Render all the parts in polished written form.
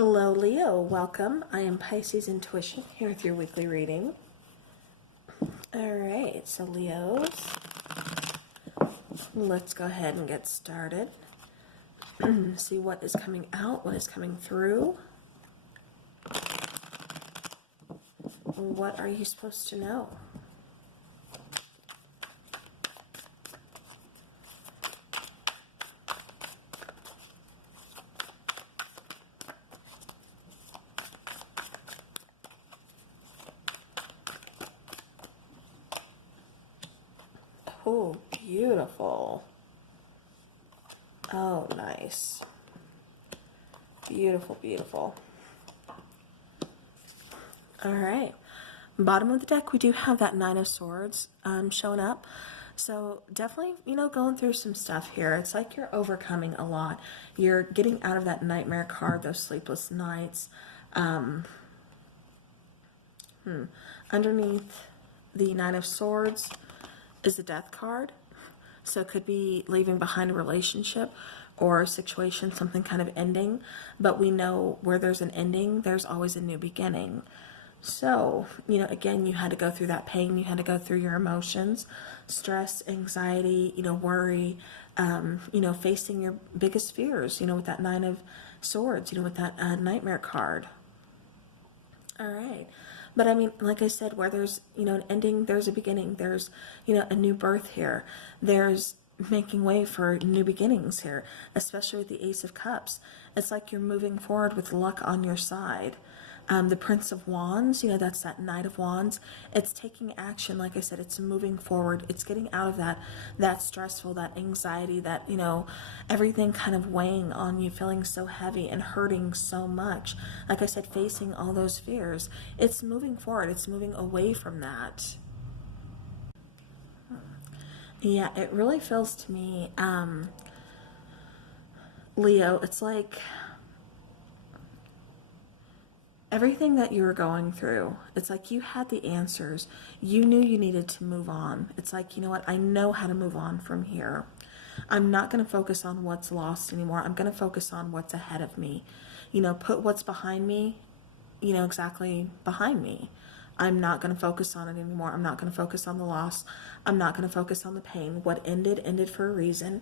Hello Leo, welcome. I am Pisces Intuition here with your weekly reading. Alright, so Leos, let's go ahead and get started. See what is coming out, what is coming through. What are you supposed to know? Oh, beautiful. Oh, nice. Beautiful, beautiful. All right. Bottom of the deck, we do have that Nine of Swords showing up. So definitely, going through some stuff here. It's like you're overcoming a lot. You're getting out of that nightmare card, those sleepless nights. Underneath the Nine of Swords is the Death card. So it could be leaving behind a relationship or a situation, something kind of ending. But we know where there's an ending, there's always a new beginning. So, again, you had to go through that pain. You had to go through your emotions, stress, anxiety, worry, facing your biggest fears, with that Nine of Swords, with that nightmare card. All right. But I mean, like I said, where there's, an ending, there's a beginning. There's, a new birth here. There's making way for new beginnings here, especially with the Ace of Cups. It's like you're moving forward with luck on your side. The Prince of Wands, that's that Knight of Wands. It's taking action. Like I said, it's moving forward. It's getting out of that stressful, that anxiety, that, everything kind of weighing on you, feeling so heavy and hurting so much. Like I said, facing all those fears. It's moving forward. It's moving away from that. Yeah, it really feels to me, Leo, it's like everything that you were going through, it's like you had the answers. You knew you needed to move on. It's like, you know what? I know how to move on from here. I'm not going to focus on what's lost anymore. I'm going to focus on what's ahead of me. Put what's behind me, exactly behind me. I'm not going to focus on it anymore. I'm not going to focus on the loss. I'm not going to focus on the pain. What ended, ended for a reason.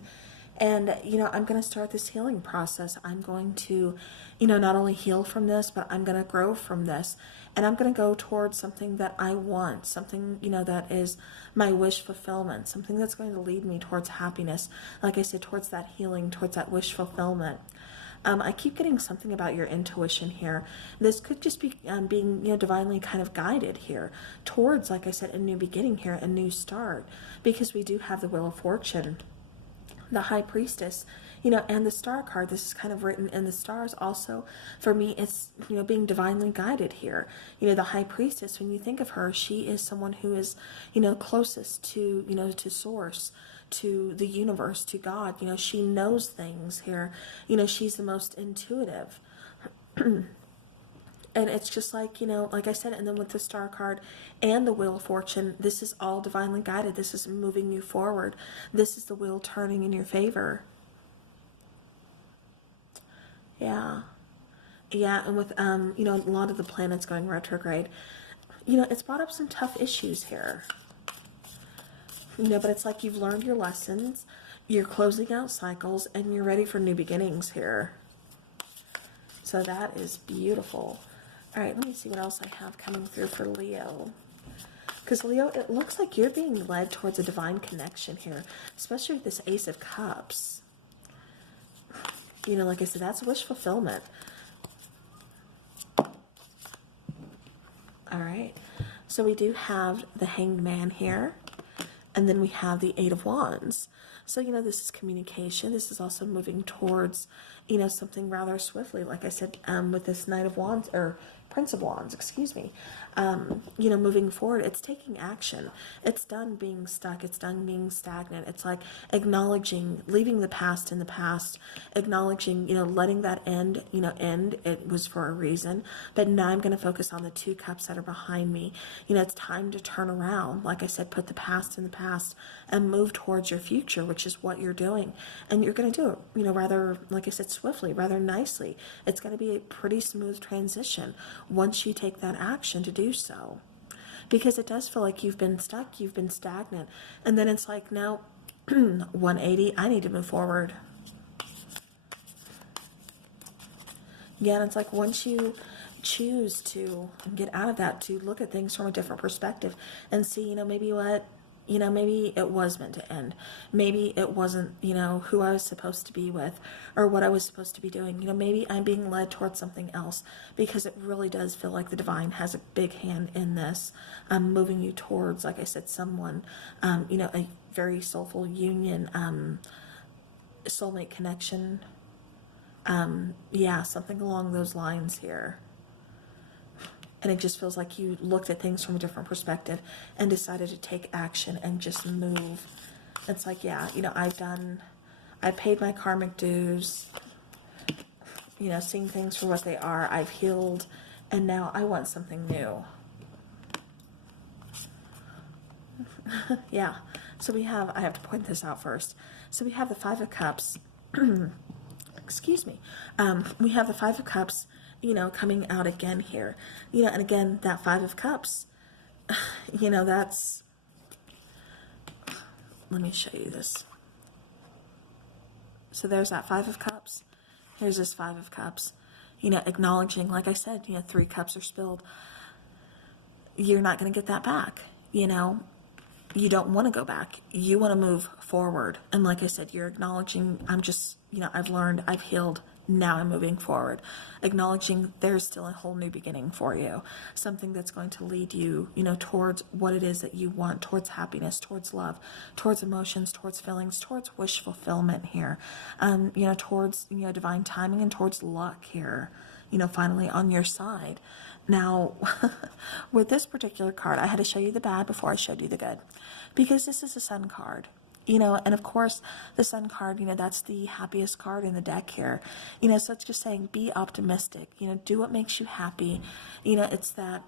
And, I'm going to start this healing process. I'm going to, not only heal from this, but I'm going to grow from this. And I'm going to go towards something that I want, something, that is my wish fulfillment, something that's going to lead me towards happiness. Like I said, towards that healing, towards that wish fulfillment. I keep getting something about your intuition here. This could just be being, divinely kind of guided here towards, like I said, a new beginning here, a new start, because we do have the Wheel of Fortune, the High Priestess, and the Star card. This is kind of written in the stars also. For me, it's, being divinely guided here. The High Priestess, when you think of her, she is someone who is, closest to, to source, to the universe, to God. She knows things here. She's the most intuitive. And it's just like, like I said, and then with the Star card and the Wheel of Fortune, this is all divinely guided. This is moving you forward. This is the wheel turning in your favor. Yeah. Yeah, and with, a lot of the planets going retrograde, it's brought up some tough issues here. But it's like you've learned your lessons, you're closing out cycles, and you're ready for new beginnings here. So that is beautiful. All right, let me see what else I have coming through for Leo. Because Leo, it looks like you're being led towards a divine connection here, especially with this Ace of Cups. Like I said, that's wish fulfillment. All right, so we do have the Hanged Man here. And then we have the Eight of Wands. So, this is communication. This is also moving towards, something rather swiftly. Like I said, with this Knight of Wands, or Prince of Wands, excuse me. Moving forward, it's taking action. It's done being stuck. It's done being stagnant. It's like acknowledging, leaving the past in the past, acknowledging, letting that end. It was for a reason. But now I'm going to focus on the 2 cups that are behind me. It's time to turn around. Like I said, put the past in the past and move towards your future, which is what you're doing. And you're going to do it, rather, like I said, swiftly, rather nicely. It's going to be a pretty smooth transition once you take that action to do so. Because it does feel like you've been stuck, you've been stagnant. And then it's like, now, 180, I need to move forward. Yeah, and it's like once you choose to get out of that, to look at things from a different perspective and see, maybe maybe it was meant to end. Maybe it wasn't, who I was supposed to be with or what I was supposed to be doing. Maybe I'm being led towards something else, because it really does feel like the divine has a big hand in this, moving you towards, like I said, someone, a very soulful union, soulmate connection. Yeah, something along those lines here. And it just feels like you looked at things from a different perspective and decided to take action and just move. It's like, yeah, I paid my karmic dues, seeing things for what they are. I've healed, and now I want something new. Yeah. So I have to point this out first. So we have the 5 of Cups. Excuse me. We have the 5 of Cups, coming out again here. And again, that 5 of Cups, that's, let me show you this. So there's that 5 of Cups. Here's this 5 of Cups. Acknowledging, like I said, 3 cups are spilled. You're not going to get that back, You don't want to go back. You want to move forward. And like I said, you're acknowledging, I've learned, I've healed, now I'm moving forward. Acknowledging there's still a whole new beginning for you. Something that's going to lead you, towards what it is that you want, towards happiness, towards love, towards emotions, towards feelings, towards wish fulfillment here. Towards, divine timing, and towards luck here, finally on your side. Now, with this particular card, I had to show you the bad before I showed you the good, because this is a Sun card. And of course, the Sun card, that's the happiest card in the deck here. So it's just saying, be optimistic, do what makes you happy. It's that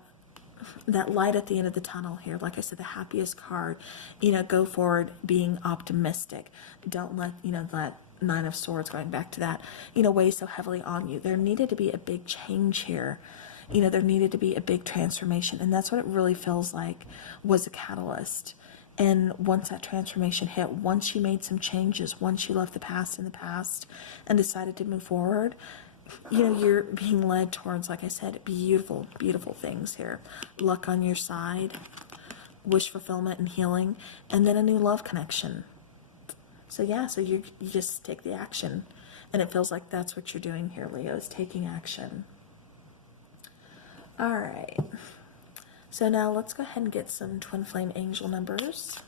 light at the end of the tunnel here. Like I said, the happiest card, go forward being optimistic. Don't let, that 9 of Swords, going back to that, weigh so heavily on you. There needed to be a big change here. There needed to be a big transformation. And that's what it really feels like was a catalyst. And once that transformation hit, once you made some changes, once you left the past in the past and decided to move forward, you're being led towards, like I said, beautiful, beautiful things here. Luck on your side, wish fulfillment and healing, and then a new love connection. So yeah, so you just take the action. And it feels like that's what you're doing here, Leo, is taking action. All right. So now let's go ahead and get some twin flame angel numbers.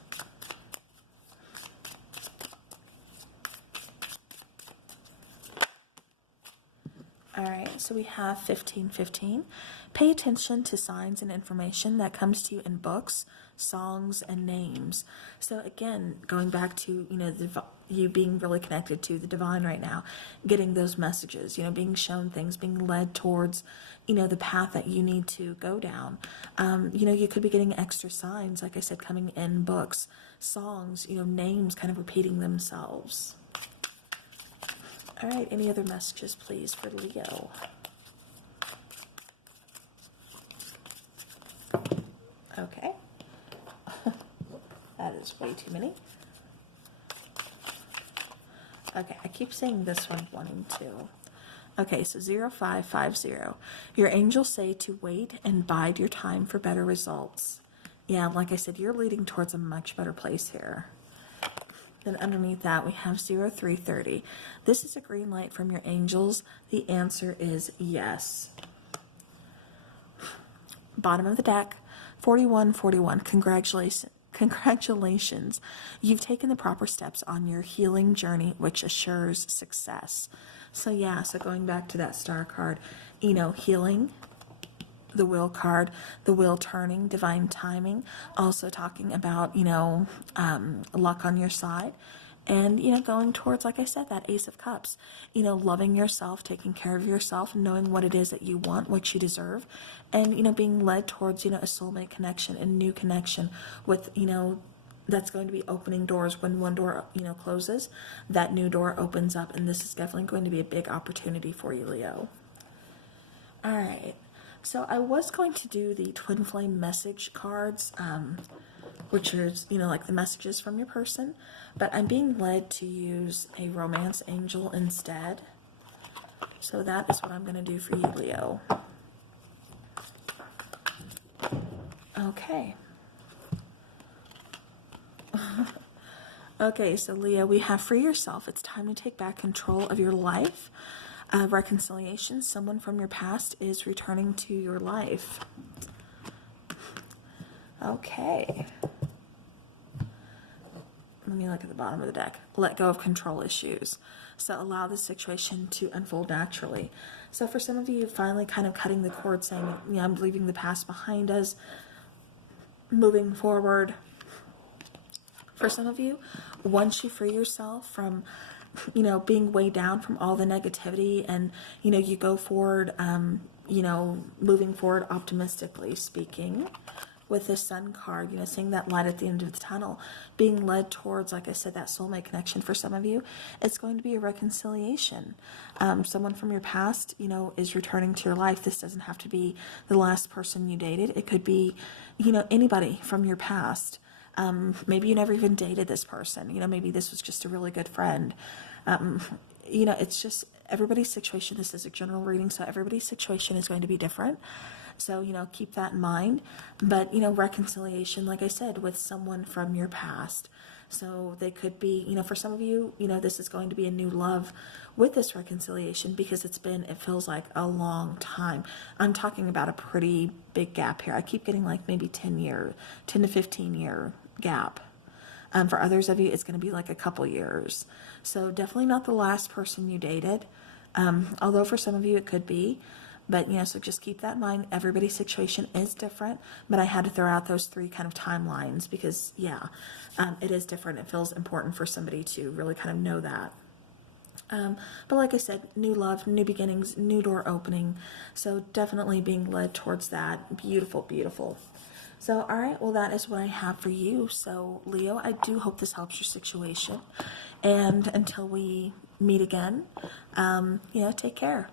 All right, so we have 1515. Pay attention to signs and information that comes to you in books, songs, and names. So again, going back to, you being really connected to the divine right now, getting those messages, being shown things, being led towards, the path that you need to go down. You could be getting extra signs, like I said, coming in books, songs, names kind of repeating themselves. All right, any other messages, please, for Leo? Okay. That is way too many. Okay, I keep saying this one, 1 and 2. Okay, so 0550. Your angels say to wait and bide your time for better results. Yeah, like I said, you're leading towards a much better place here. Then underneath that, we have 0330. This is a green light from your angels. The answer is yes. Bottom of the deck, 4141. Congratulations. You've taken the proper steps on your healing journey, which assures success. So yeah, so going back to that star card, healing, the wheel card, the wheel turning, divine timing, also talking about, luck on your side. And, going towards, like I said, that Ace of Cups, loving yourself, taking care of yourself, knowing what it is that you want, what you deserve, and, being led towards, a soulmate connection, a new connection with, that's going to be opening doors. When one door, closes, that new door opens up, and this is definitely going to be a big opportunity for you, Leo. All right. So I was going to do the twin flame message cards, which is, like the messages from your person, but I'm being led to use a romance angel instead. So that is what I'm going to do for you, Leo. Okay. Okay, so Leo, we have free yourself. It's time to take back control of your life. Reconciliation, someone from your past is returning to your life. Okay. Let me look at the bottom of the deck. Let go of control issues. So allow the situation to unfold naturally. So for some of you, finally kind of cutting the cord, saying, I'm leaving the past behind us, moving forward. For some of you, once you free yourself from, being weighed down from all the negativity, and, you go forward, moving forward optimistically speaking, with the Sun card, seeing that light at the end of the tunnel, being led towards, like I said, that soulmate connection. For some of you, it's going to be a reconciliation. Someone from your past, is returning to your life. This doesn't have to be the last person you dated. It could be, anybody from your past. Maybe you never even dated this person. Maybe this was just a really good friend. It's just everybody's situation. This is a general reading, so everybody's situation is going to be different. So, keep that in mind. But, reconciliation, like I said, with someone from your past. So they could be, for some of you, this is going to be a new love with this reconciliation, because it feels like a long time. I'm talking about a pretty big gap here. I keep getting like maybe 10 to 15 year gap. For others of you, it's going to be like a couple years. So definitely not the last person you dated. Although for some of you it could be. But, so just keep that in mind. Everybody's situation is different, but I had to throw out those three kind of timelines because, it is different. It feels important for somebody to really kind of know that. But like I said, new love, new beginnings, new door opening. So definitely being led towards that. Beautiful, beautiful. So, all right, well, that is what I have for you. So, Leo, I do hope this helps your situation. And until we meet again, take care.